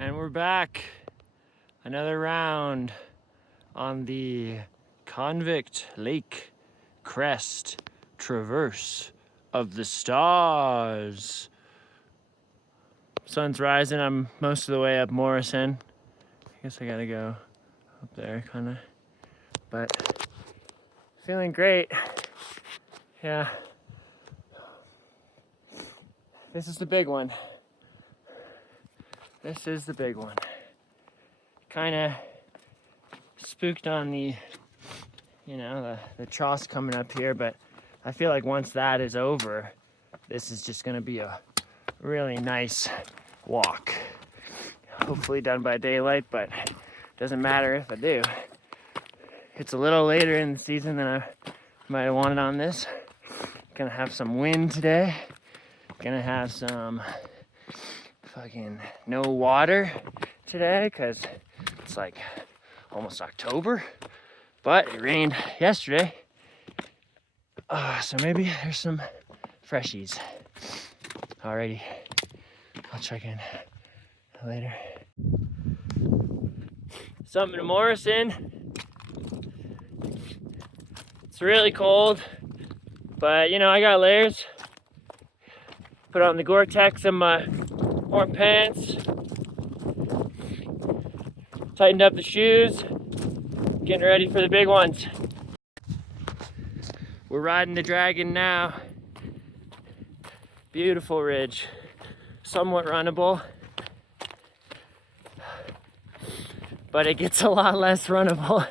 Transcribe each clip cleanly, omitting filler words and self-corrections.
And we're back. Another round on the Convict Lake Crest Traverse of the Stars. Sun's rising. I'm most of the way up Morrison. I guess I gotta go up there, kinda. But feeling great. Yeah. This is the big one. This is the big one. Kinda spooked on the, the tross coming up here, but I feel like once that is over, this is just gonna be a really nice walk. Hopefully done by daylight, but doesn't matter if I do. It's a little later in the season than I might have wanted on this. Gonna have some wind today. Gonna have some fucking no water today because it's like almost October, but it rained yesterday. So maybe there's some freshies. Alrighty, I'll check in later. Something to Morrison. It's really cold, but I got layers. Put on the Gore-Tex and my warm pants. Tightened up the shoes. Getting ready for the big ones. We're riding the Dragon now. Beautiful ridge. Somewhat runnable. But it gets a lot less runnable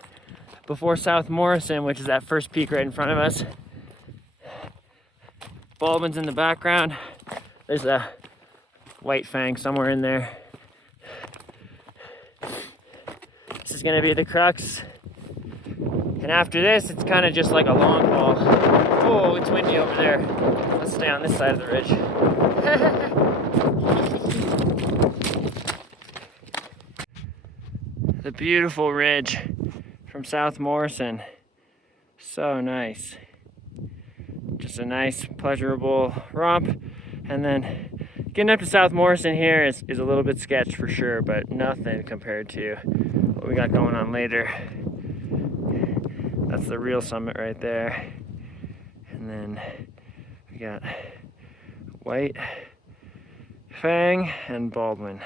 before South Morrison, which is that first peak right in front of us. Baldwin's in the background. There's a white fang somewhere in there. This is gonna be the crux. And after this, it's kind of just like a long haul. Oh, it's windy over there. Let's stay on this side of the ridge. The beautiful ridge from South Morrison. So nice. Just a nice, pleasurable romp. And then getting up to South Morrison here is a little bit sketch for sure, but nothing compared to what we got going on later. That's the real summit right there. And then we got White, Fang, and Baldwin.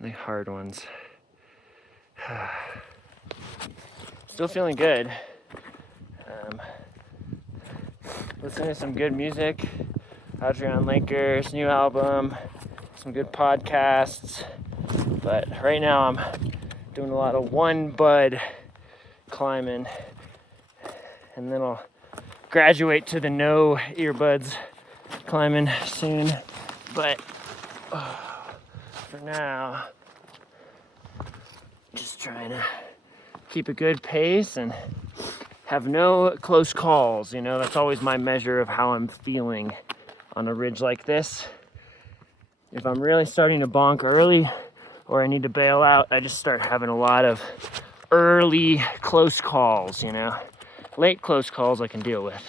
The hard ones. Still feeling good. Listening to some good music. Adrian Linker's new album. Some good podcasts. But right now I'm doing a lot of one bud climbing. And then I'll graduate to the no earbuds climbing soon. But for now, just trying to keep a good pace and have no close calls. That's always my measure of how I'm feeling on a ridge like this. If I'm really starting to bonk early or I need to bail out, I just start having a lot of early close calls, Late close calls I can deal with.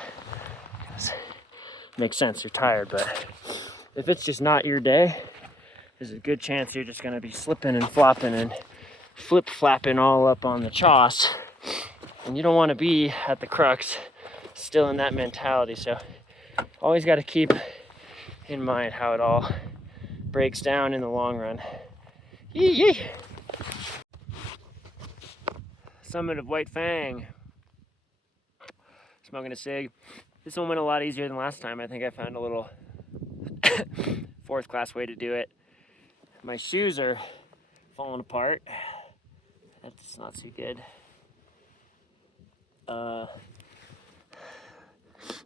Makes sense, you're tired, but if it's just not your day, there's a good chance you're just gonna be slipping and flopping and flip-flapping all up on the choss. And you don't want to be at the crux still in that mentality. So always got to keep in mind how it all breaks down in the long run. Yee. Summit of White Fang. Smoking a cig. This one went a lot easier than last time. I think I found a little fourth class way to do it. My shoes are falling apart. That's not too good.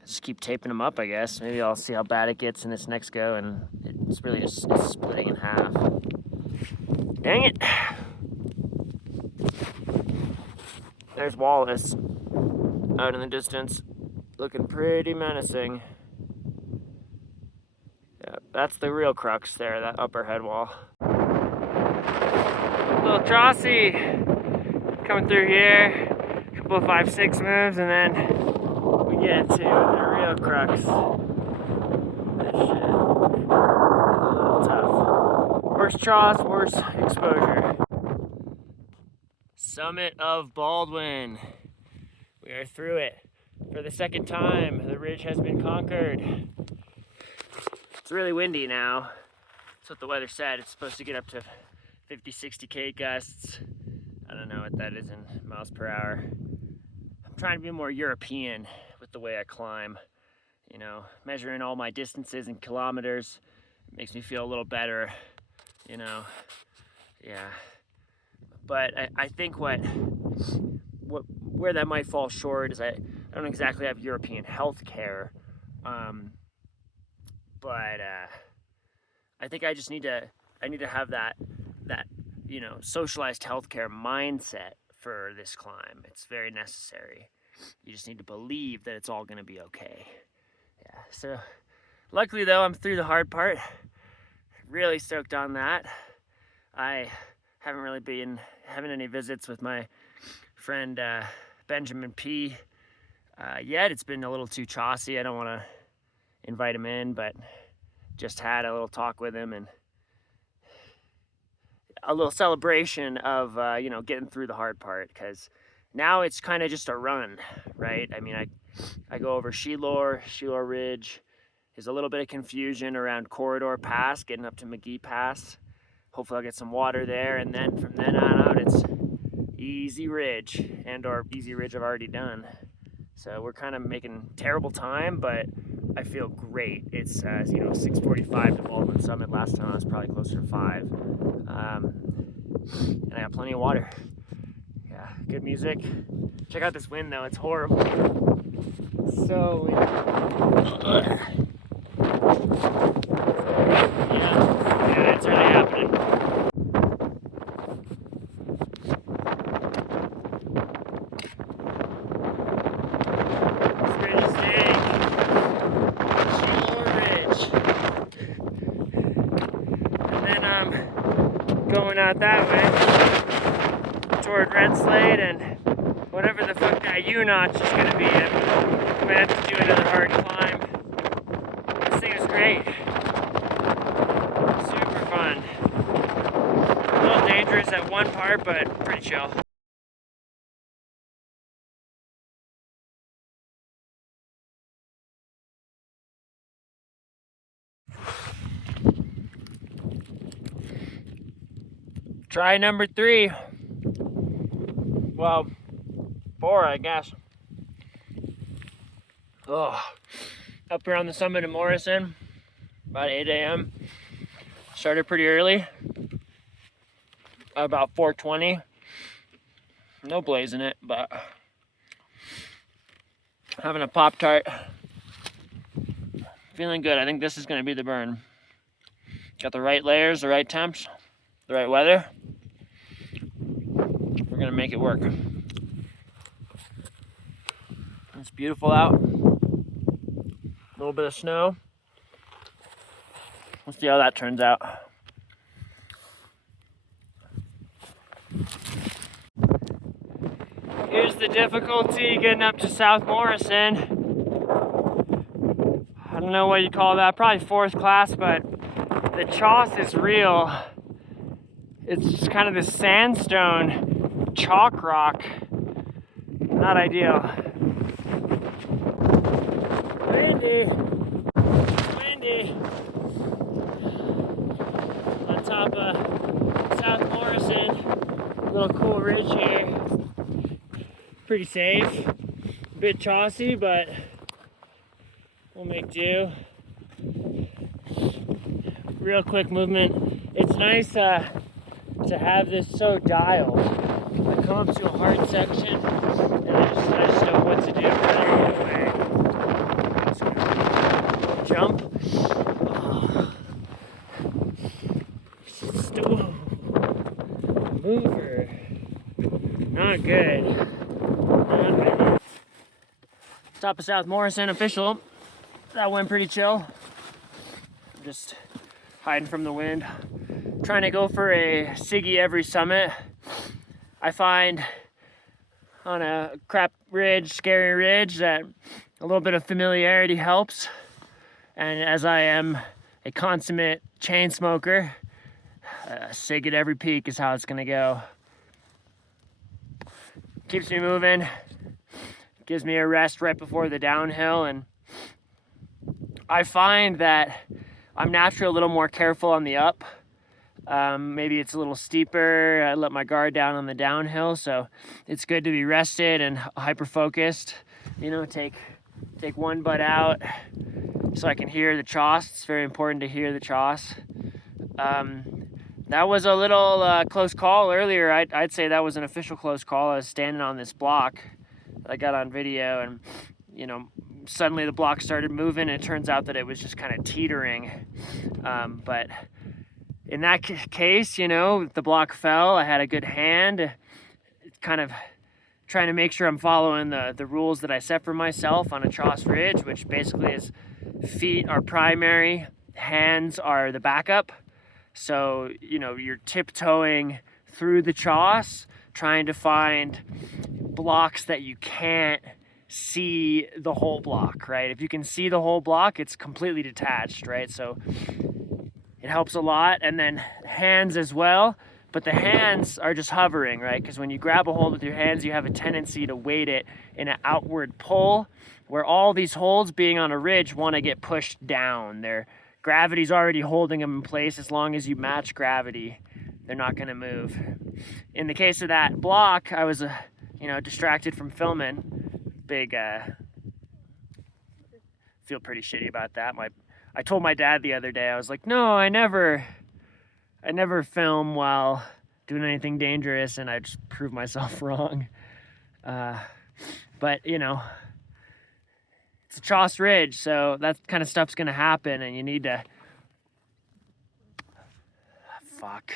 Just keep taping them up, I guess. Maybe I'll see how bad it gets in this next go, and it's really just splitting in half. Dang it! There's Wallace out in the distance, looking pretty menacing. Yeah, that's the real crux there, that upper head wall. Little Trossie coming through here. A couple of 5-6 moves, and then we get to the real crux. This shit. A little tough. Worse trough, worse exposure. Summit of Baldwin. We are through it. For the second time, the ridge has been conquered. It's really windy now. That's what the weather said. It's supposed to get up to 50, 60K gusts. I don't know what that is in miles per hour. I'm trying to be more European with the way I climb. You know, measuring all my distances in kilometers makes me feel a little better, you know. Yeah. But I think where that might fall short is I don't exactly have European healthcare, but I think I just need to have that you know, socialized healthcare mindset for this climb. It's very necessary. You just need to believe that it's all going to be okay. Yeah. So luckily though, I'm through the hard part. Really stoked on that. I haven't really been having any visits with my friend Benjamin P. Yet. It's been a little too chossy. I don't want to invite him in, but just had a little talk with him and a little celebration of you know, getting through the hard part, because now it's kind of just a run, right? I mean, I go over Sheelor Ridge. There's a little bit of confusion around Corridor Pass, getting up to McGee Pass. Hopefully I'll get some water there, and then from then on out it's Easy Ridge, or Easy Ridge I've already done. So we're kind of making terrible time, but I feel great. It's you know, 6:45 to Baldwin Summit. Last time I was probably closer to 5. And I got plenty of water. Yeah, good music. Check out this wind though, it's horrible. So windy. Yeah, it's really happening. This ridge is big. Sheelor Ridge. And then I'm going out that way toward Red Slate and whatever the fuck that U-notch is gonna be. I'm gonna have to do another hard climb. This thing is great. Super fun. A little dangerous at one part, but pretty chill. Try number 3. Well, 4, I guess. Oh, up here on the summit of Morrison, about 8 a.m. Started pretty early, about 4:20. No blaze in it, but having a Pop-Tart. Feeling good. I think this is going to be the burn. Got the right layers, the right temps, the right weather. We're going to make it work. It's beautiful out. A little bit of snow. We'll see how that turns out. Here's the difficulty getting up to South Morrison. I don't know what you call that, probably 4th class, but the choss is real. It's just kind of this sandstone chalk rock. Not ideal. Windy. Windy. On top of South Morrison. Little cool ridge here. Pretty safe. A bit chossy, but we'll make do. Real quick movement. It's nice to have this so dialed. I come up to a hard section and I just know what to do. Jump. Oh. Mover. Not good. Not good. Top of South Morrison official. That went pretty chill. Just hiding from the wind. Trying to go for a Siggy every summit. I find on a crap ridge, scary ridge, that a little bit of familiarity helps. And as I am a consummate chain smoker, sig at every peak is how it's gonna go. Keeps me moving, gives me a rest right before the downhill, and I find that I'm naturally a little more careful on the up. Maybe it's a little steeper. I let my guard down on the downhill, so it's good to be rested and hyper-focused. You know, take one butt out so I can hear the choss. It's very important to hear the choss. That was a little close call earlier. I'd say that was an official close call. I was standing on this block that I got on video, and you know, suddenly the block started moving, and it turns out that it was just kind of teetering. But in that case, you know, the block fell. I had a good hand, kind of trying to make sure I'm following the rules that I set for myself on a choss ridge, which basically is feet are primary, hands are the backup. So, you know, you're tiptoeing through the choss, trying to find blocks that you can't see the whole block, right? If you can see the whole block, it's completely detached, right? So it helps a lot. And then hands as well, but the hands are just hovering, right? Because when you grab a hold with your hands, you have a tendency to weight it in an outward pull, where all these holds being on a ridge want to get pushed down. Their gravity's already holding them in place. As long as you match gravity, they're not going to move. In the case of that block, I was, you know, distracted from filming. Feel pretty shitty about that. I told my dad the other day, I was like, no, I never film while doing anything dangerous, and I just proved myself wrong. But you know, it's a choss ridge, so that kind of stuff's gonna happen, and you need to, fuck,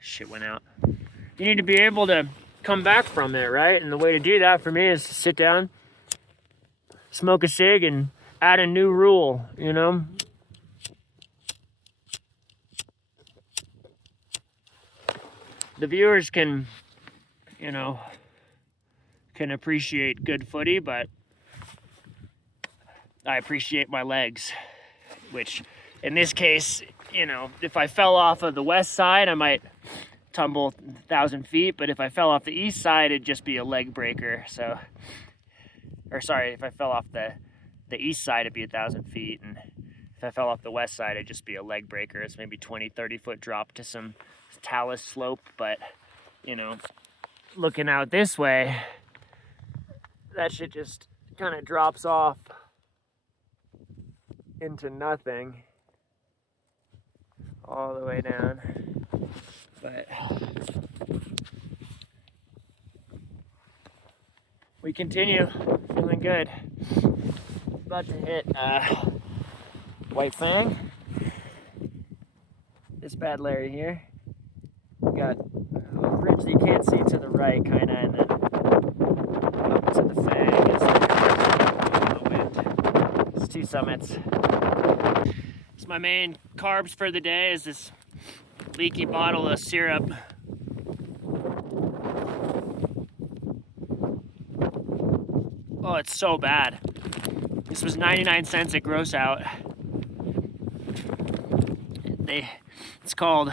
shit went out. You need to be able to come back from it, right? And the way to do that for me is to sit down, smoke a cig, and add a new rule, you know? The viewers can, you know, can appreciate good footy, but I appreciate my legs, which in this case, you know, if I fell off of the west side, I might tumble 1,000 feet, but if I fell off the east side, it'd just be a leg breaker. So, or sorry, if I fell off the east side, it'd be 1,000 feet, and if I fell off the west side, it'd just be a leg breaker. It's maybe 20-30 foot drop to some talus slope, but you know, looking out this way, that shit just kind of drops off into nothing all the way down. But we continue, feeling good. About to hit White Fang. This bad Larry here. We got a ridge that you can't see to the right, kind of, and then up to the Fang is the wind. It's two summits. So my main carbs for the day is this leaky bottle of syrup. Oh, it's so bad. This was 99 cents at Gross Out. It's called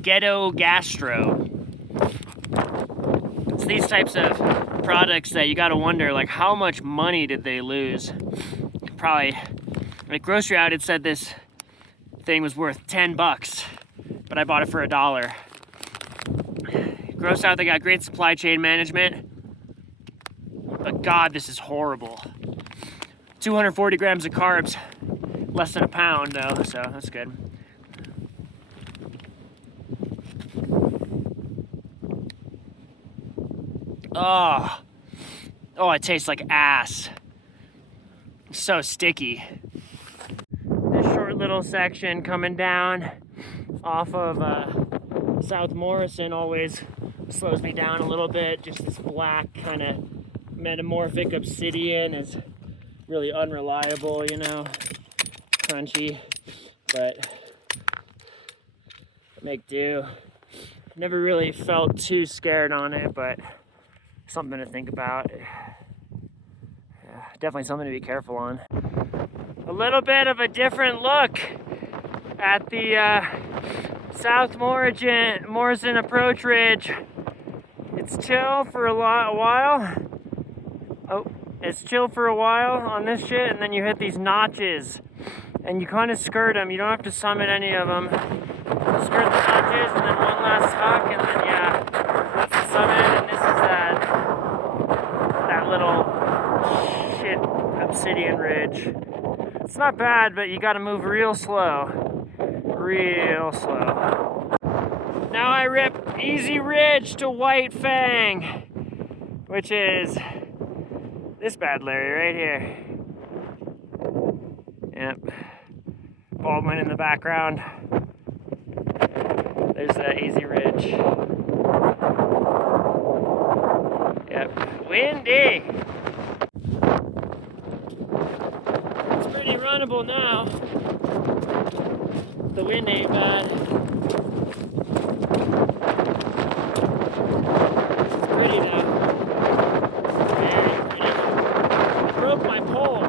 Ghetto Gastro. It's these types of products that you gotta wonder, like, how much money did they lose? Probably, like Grocery Out, it said this thing was worth 10 bucks, but I bought it for $1. Gross Out, they got great supply chain management, but God, this is horrible. 240 grams of carbs, less than a pound though, so that's good. Oh, it tastes like ass. It's so sticky. This short little section coming down off of South Morrison always slows me down a little bit. Just this black kind of metamorphic obsidian is really unreliable, you know, crunchy, but make do. Never really felt too scared on it, but something to think about. Yeah, definitely something to be careful on. A little bit of a different look at the South Morrison Approach Ridge. It's chill for a while. Oh, it's chill for a while on this shit, and then you hit these notches, and you kind of skirt them. You don't have to summit any of them. Skirt the notches, and then one last huck, and then yeah, that's the summit. And this is that little shit obsidian ridge. It's not bad, but you got to move real slow. Real slow. Now I rip Easy Ridge to White Fang, which is this bad Larry right here. Yep. Baldwin in the background. There's that Easy Ridge. Yep. Windy. It's pretty runnable now. The wind ain't bad. It's pretty though. Very pretty. I broke my pole.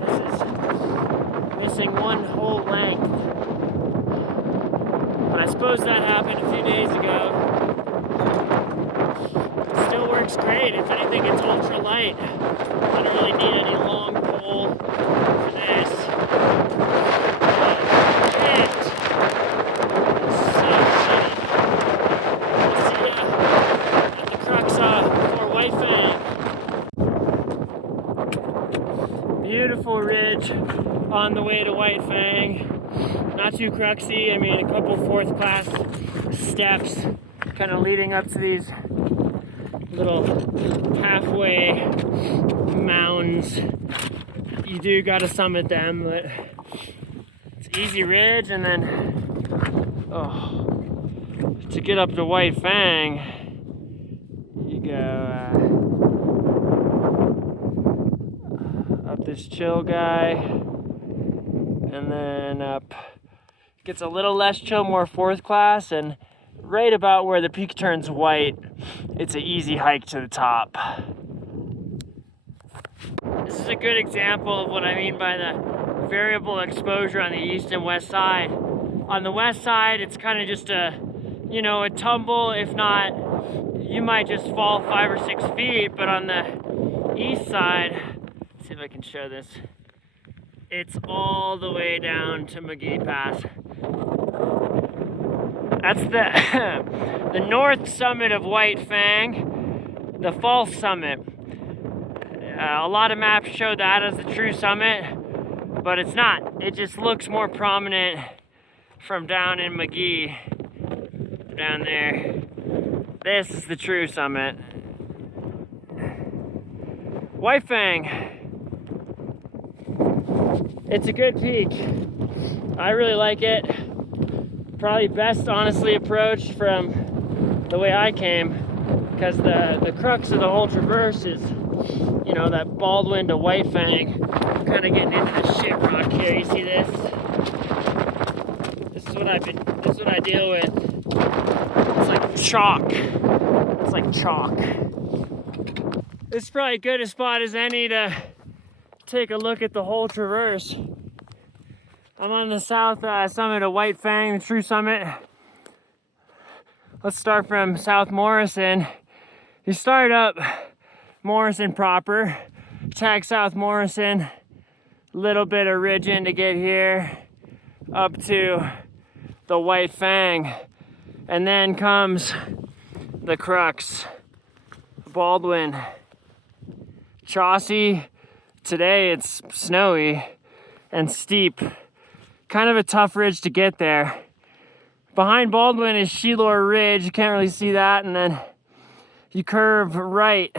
This is missing one whole length. But I suppose that happened a few days ago. It still works great. If anything, it's ultra light. I don't really need any long pole for this. Beautiful ridge on the way to White Fang. Not too cruxy. I mean, a couple fourth class steps kind of leading up to these little halfway mounds. You do got to summit them, but it's easy ridge. And then to get up to White Fang, you go up this chill guy, and then up. Gets a little less chill, more fourth class, and right about where the peak turns white, it's an easy hike to the top. This is a good example of what I mean by the variable exposure on the east and west side. On the west side, it's kind of just a tumble. If not, you might just fall 5 or 6 feet, but on the east side, let's see if I can show this. It's all the way down to McGee Pass. That's the north summit of White Fang, the false summit. A lot of maps show that as the true summit, but it's not. It just looks more prominent from down in McGee, down there. This is the true summit. White Fang. It's a good peak. I really like it. Probably best, honestly, approach from the way I came, because the crux of the whole traverse is, that Baldwin to White Fang. I'm kind of getting into the shit rock here. You see this? This is what I deal with. It's like chalk. It's like chalk. This is probably as good a spot as any to take a look at the whole traverse. I'm on the south summit of White Fang, the true summit. Let's start from South Morrison. You start up Morrison proper, tag South Morrison, little bit of ridging to get here up to the White Fang, and then comes the crux, Baldwin. Chaucy. Today it's snowy and steep. Kind of a tough ridge to get there. Behind Baldwin is Sheelor Ridge. You can't really see that. And then you curve right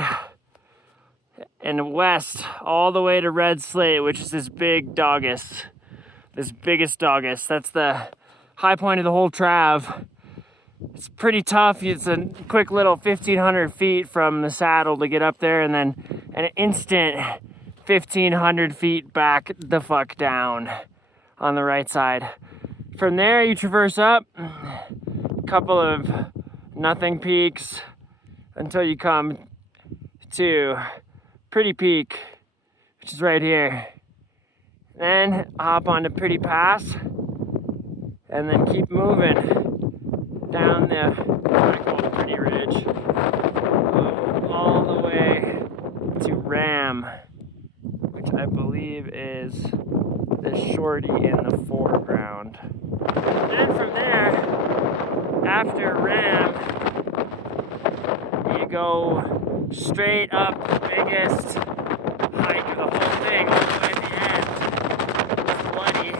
and west all the way to Red Slate, which is this big doggus. This biggest doggus. That's the high point of the whole trav. It's pretty tough. It's a quick little 1,500 feet from the saddle to get up there, and then an instant 1,500 feet back the fuck down on the right side. From there, you traverse up a couple of nothing peaks until you come to Pretty Peak, which is right here. Then hop onto Pretty Pass, and then keep moving down the, what I call the pretty ridge, all the way to Ram, which I believe is the shorty in the foreground. Then from there, after Ram, you go straight up the biggest hike of the whole thing, all the way at the end. It's bloody.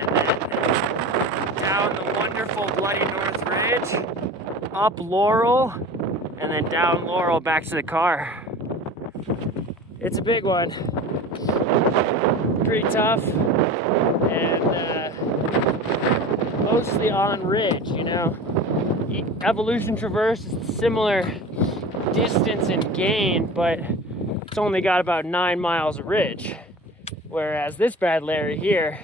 And then down the wonderful Bloody North Ridge, up Laurel, and then down Laurel back to the car. It's a big one. Pretty tough. And mostly on ridge, you know. Evolution Traverse is similar distance and gain, but it's only got about 9 miles of ridge. Whereas this bad Larry here,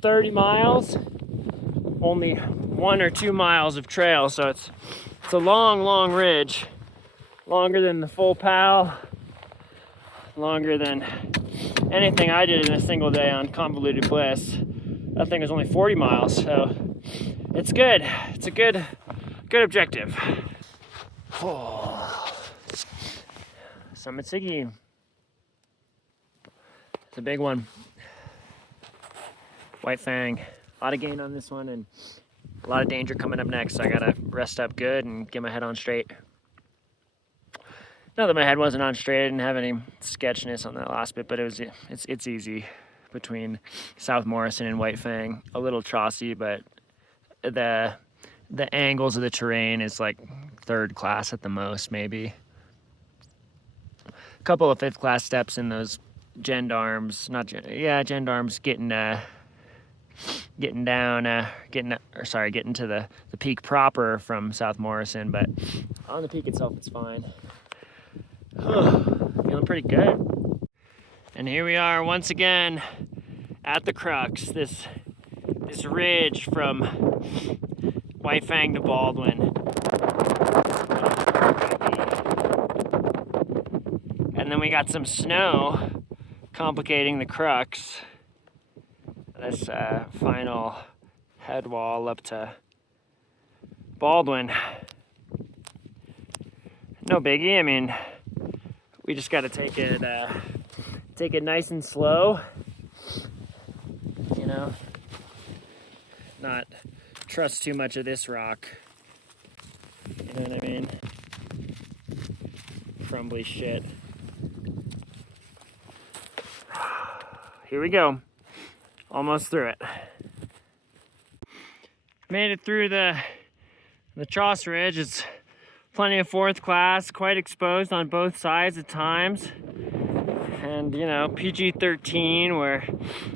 30 miles, only 1 or 2 miles of trail. So it's a long ridge, longer than the full PAL, longer than anything I did in a single day on Convoluted Bliss. That thing was only 40 miles, so it's good. It's a good objective. Oh. Summit Siggy. It's a big one. White Fang. A lot of gain on this one and a lot of danger coming up next. So I gotta rest up good and get my head on straight. Not that my head wasn't on straight, I didn't have any sketchiness on that last bit, but it's easy between South Morrison and White Fang. A little trossy, but the angles of the terrain is like 3rd class at the most, maybe. A couple of 5th class steps in those gendarmes, getting to the peak proper from South Morrison, but on the peak itself it's fine. Feeling pretty good. And here we are once again at the crux, this ridge from White Fang to Baldwin. And then we got some snow complicating the crux. This final head wall up to Baldwin. No biggie. I mean, we just got to take it nice and slow. You know, not trust too much of this rock. You know what I mean? Crumbly shit. Here we go. Almost through it. Made it through the Tross Ridge. It's plenty of 4th class, quite exposed on both sides at times. And you know, PG-13 where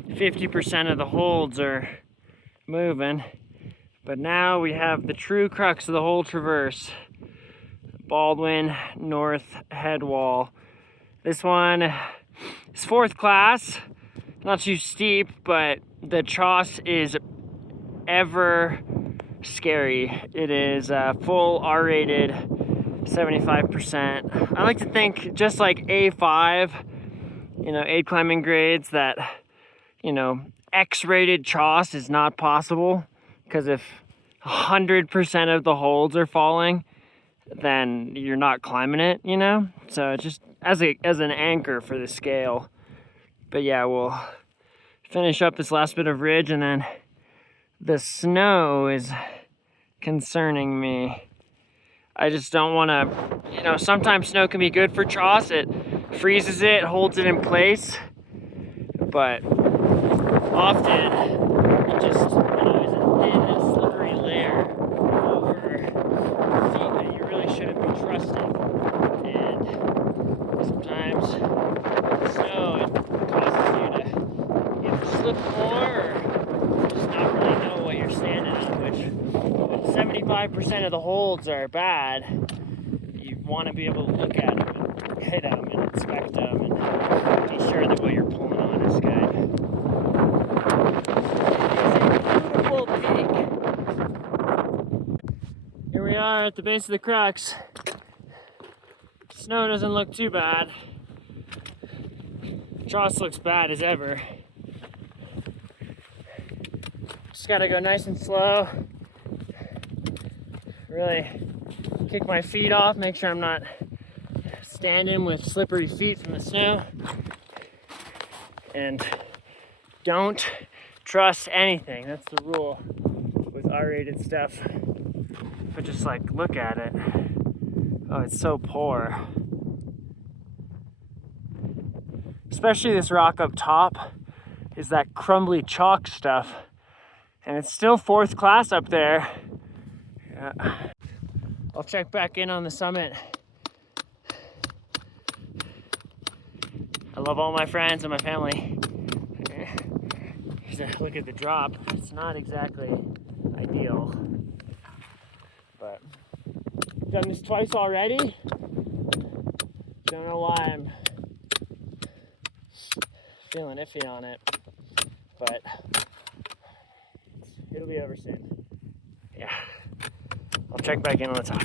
50% of the holds are moving. But now we have the true crux of the whole traverse. Baldwin North Head Wall. This one is 4th class. Not too steep, but the Tross is ever scary. It is full R-rated 75%. I like to think just like A5, you know, aid climbing grades, that, you know, X-rated Tross is not possible, because if 100% of the holds are falling, then you're not climbing it, you know? So just as an anchor for the scale. But yeah, we'll finish up this last bit of ridge, and then the snow is concerning me. I just don't want to, you know, sometimes snow can be good for Tross. It freezes it, holds it in place, but often it just, you know, is a thin and slippery layer over feet that you really shouldn't be trusting. And sometimes with snow, it causes you to either slip more or just not really know what you're standing on, which when 75% of the holds are bad, you want to be able to look at them and hit them and inspect them and be sure that what you're pulling on is good. It is a beautiful peak. Here we are at the base of the crux. Snow doesn't look too bad. Tross looks bad as ever. Just gotta go nice and slow. Really kick my feet off, make sure I'm not standing with slippery feet from the snow. And don't trust anything. That's the rule with R-rated stuff. But just like, look at it. Oh, it's so poor. Especially this rock up top is that crumbly chalk stuff. And it's still fourth class up there. Yeah. I'll check back in on the summit. I love all my friends and my family. Look at the drop. It's not exactly ideal. But I've done this twice already. Don't know why I'm feeling iffy on it. But it'll be over soon. Yeah. I'll check back in on the top.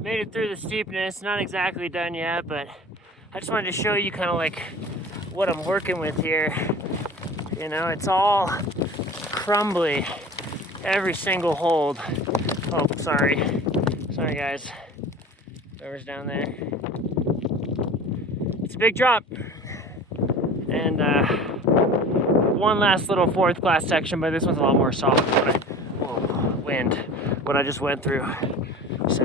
Made it through the steepness, not exactly done yet, but I just wanted to show you kind of like what I'm working with here. You know, it's all crumbly, every single hold. Oh, sorry. Sorry guys, whoever's down there. It's a big drop. And one last little fourth class section, but this one's a lot more soft. What I just went through. So,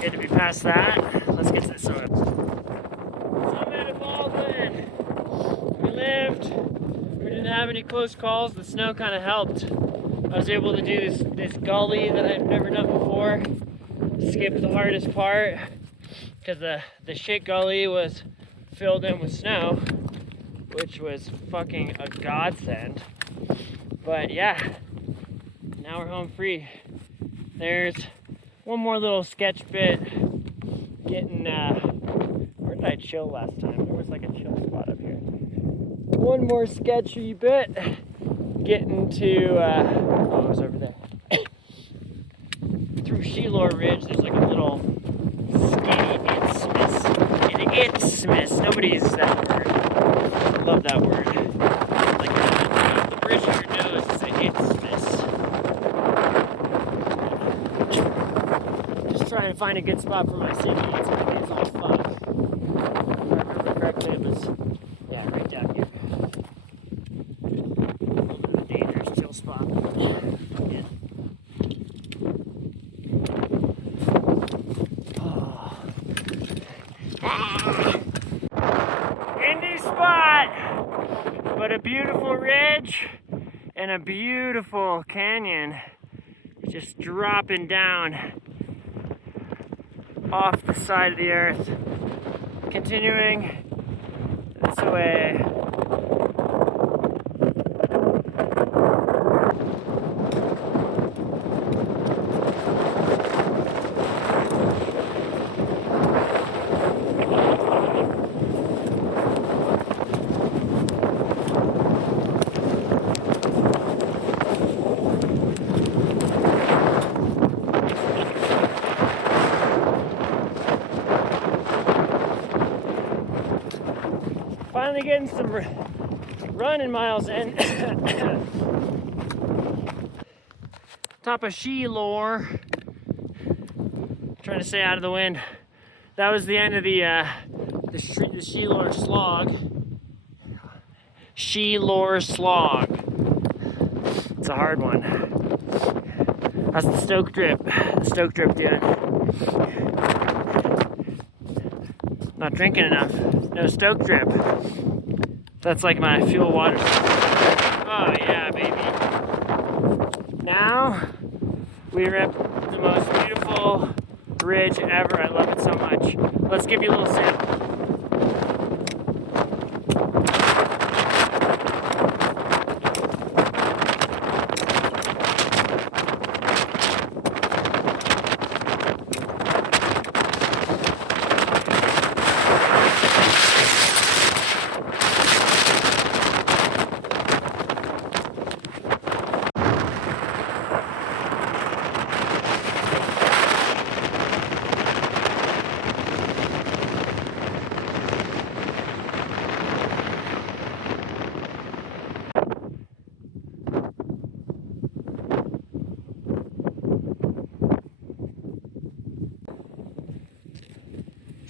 good to be past that. Let's get to the summit. Summit of Baldwin. We lived. We didn't have any close calls. The snow kind of helped. I was able to do this gully that I've never done before. Skip the hardest part because the shit gully was filled in with snow, which was fucking a godsend. But yeah, now we're home free. There's one more little sketch bit getting, where did I chill last time? There was like a chill spot up here. One more sketchy bit getting to, oh, it was over there. Through Sheelor Ridge, there's like a little skinny isthmus. Nobody uses that word. I love that word. Like the bridge of your nose is an isthmus. Just trying to find a good spot for my city. It's all fun. If I remember correctly, it was, yeah, right down here. A little bit of a dangerous chill spot. Yeah. Windy spot, but a beautiful ridge and a beautiful canyon just dropping down off the side of the earth. Continuing this way. Finally getting some running miles in. Top of Sheelor. Trying to stay out of the wind. That was the end of the Sheelor slog. Sheelor slog. It's a hard one. How's the Stoke drip? The Stoke drip doing? Not drinking enough. No Stoke drip. That's like my fuel water. Oh yeah, baby. Now we rip the most beautiful ridge ever. I love it so much. Let's give you a little sample.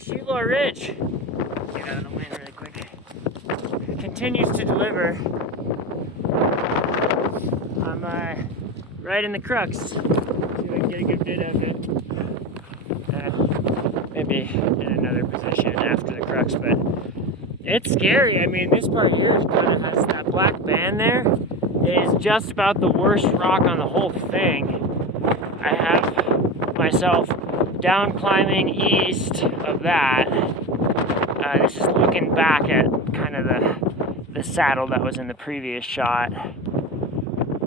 Sheila Ridge. Get out of the wind really quick. Continues to deliver. I'm right in the crux. See if I can get a good bit of it. Maybe in another position after the crux, but it's scary. I mean, this part here kind of has that black band there. It is just about the worst rock on the whole thing. I have myself down climbing east of that. This is looking back at kind of the saddle that was in the previous shot,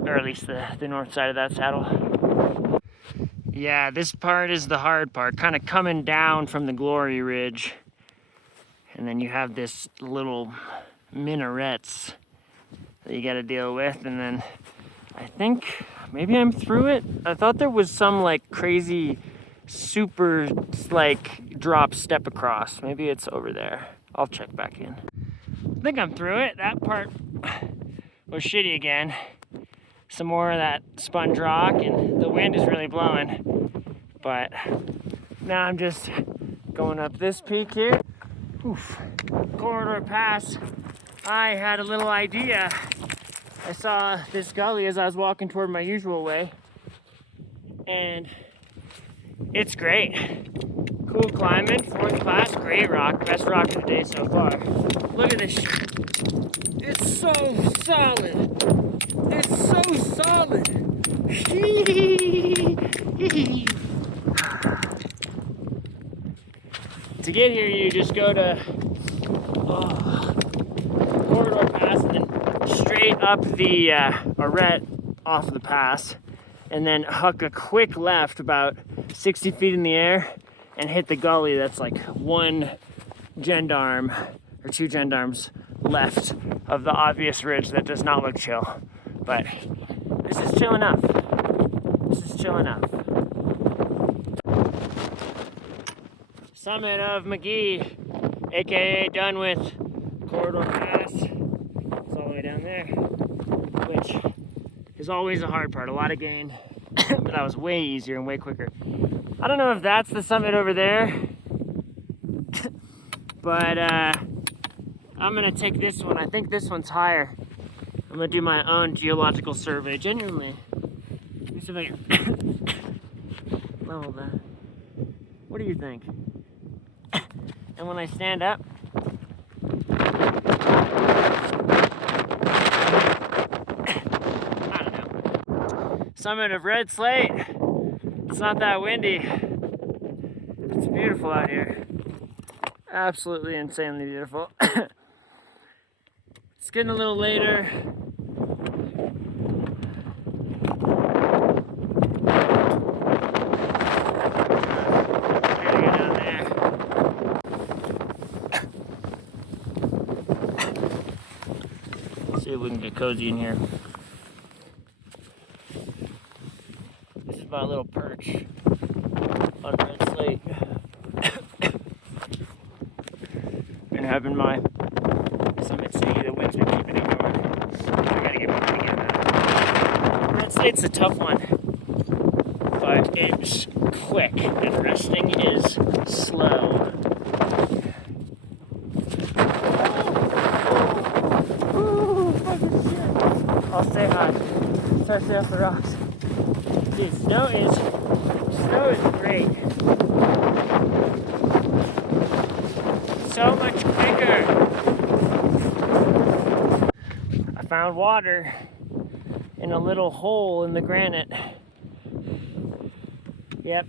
or at least the north side of that saddle. Yeah, this part is the hard part, kind of coming down from the Glory Ridge. And then you have this little minarets that you got to deal with. And then I think maybe I'm through it. I thought there was some like crazy super like drop step across. Maybe it's over there. I'll check back in. I think I'm through it. That part was shitty again. Some more of that sponge rock, and the wind is really blowing. But now I'm just going up this peak here. Oof. Corridor Pass. I had a little idea. I saw this gully as I was walking toward my usual way, and it's great. Cool climbing, 4th class, great rock, best rock of the day so far. Look at this shit. It's so solid. It's so solid. To get here, you just go to Corridor Pass and then straight up the arete off the pass, and then huck a quick left about 60 feet in the air and hit the gully that's like 1 gendarme or 2 gendarmes left of the obvious ridge that does not look chill. But this is chill enough. This is chill enough. Summit of McGee, aka done with Corridor Pass. It's all the way down there, which is always a hard part. A lot of gain, but that was way easier and way quicker. I don't know if that's the summit over there, but I'm gonna take this one. I think this one's higher. I'm gonna do my own geological survey, genuinely. Let me see if I can level that. What do you think? And when I stand up, I don't know. Summit of Red Slate. It's not that windy. It's beautiful out here. Absolutely insanely beautiful. It's getting a little later. See if we can get cozy in here. This is my little perch on Red Slate. Been having my summit city, the winds are keeping it going. I gotta get moving again. Red Slate's a tough one, but it's quick and resting is slow. I'll stay high. Start to stay off the rocks. Dude, snow is great. So much quicker. I found water in a little hole in the granite. Yep,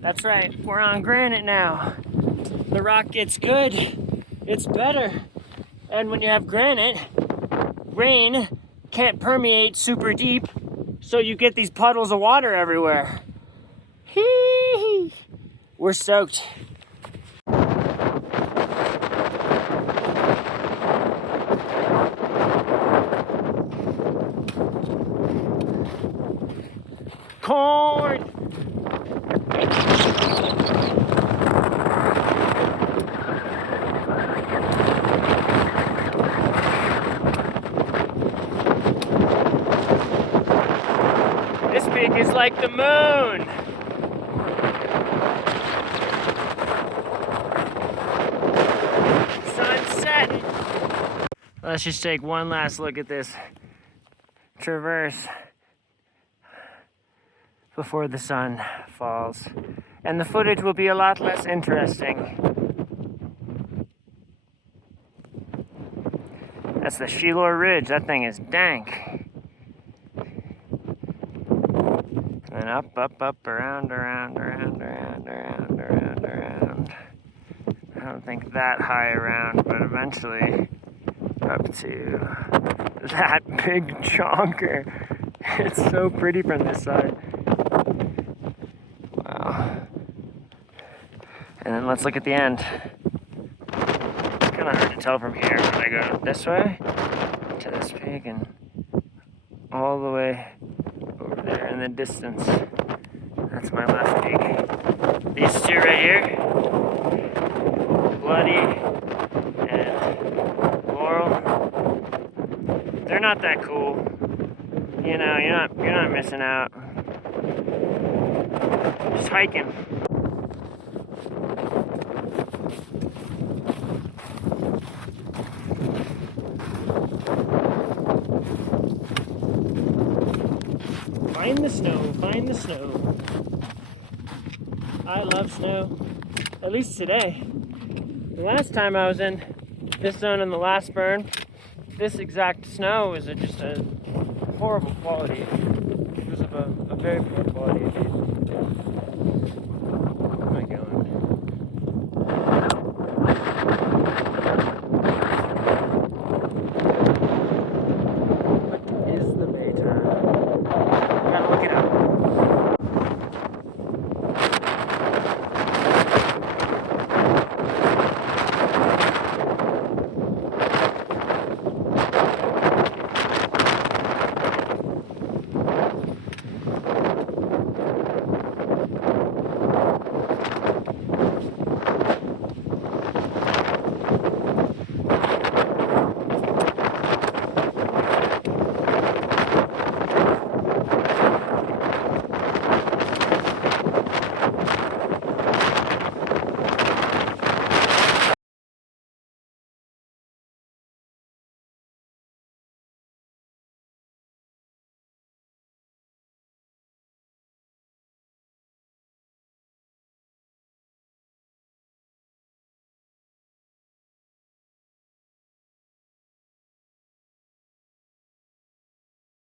that's right. We're on granite now. The rock gets good. It's better. And when you have granite, rain can't permeate super deep, so you get these puddles of water everywhere. Hee! We're soaked. Corn! This peak is like the moon. Let's just take one last look at this traverse before the sun falls. And the footage will be a lot less interesting. That's the CLURB Ridge. That thing is dank. And up, around. I don't think that high around, but eventually up to that big chonker. It's so pretty from this side. Wow. And then let's look at the end. It's kind of hard to tell from here, but I go this way to this peak and all the way over there in the distance. That's my left peak. These two right here, Bloody and Laurel, they're not that cool. You know, you're not missing out. Just hiking. Find the snow, find the snow. I love snow, at least today. The last time I was in this zone in the last burn, this exact snow was just a horrible quality. It was of a very poor quality.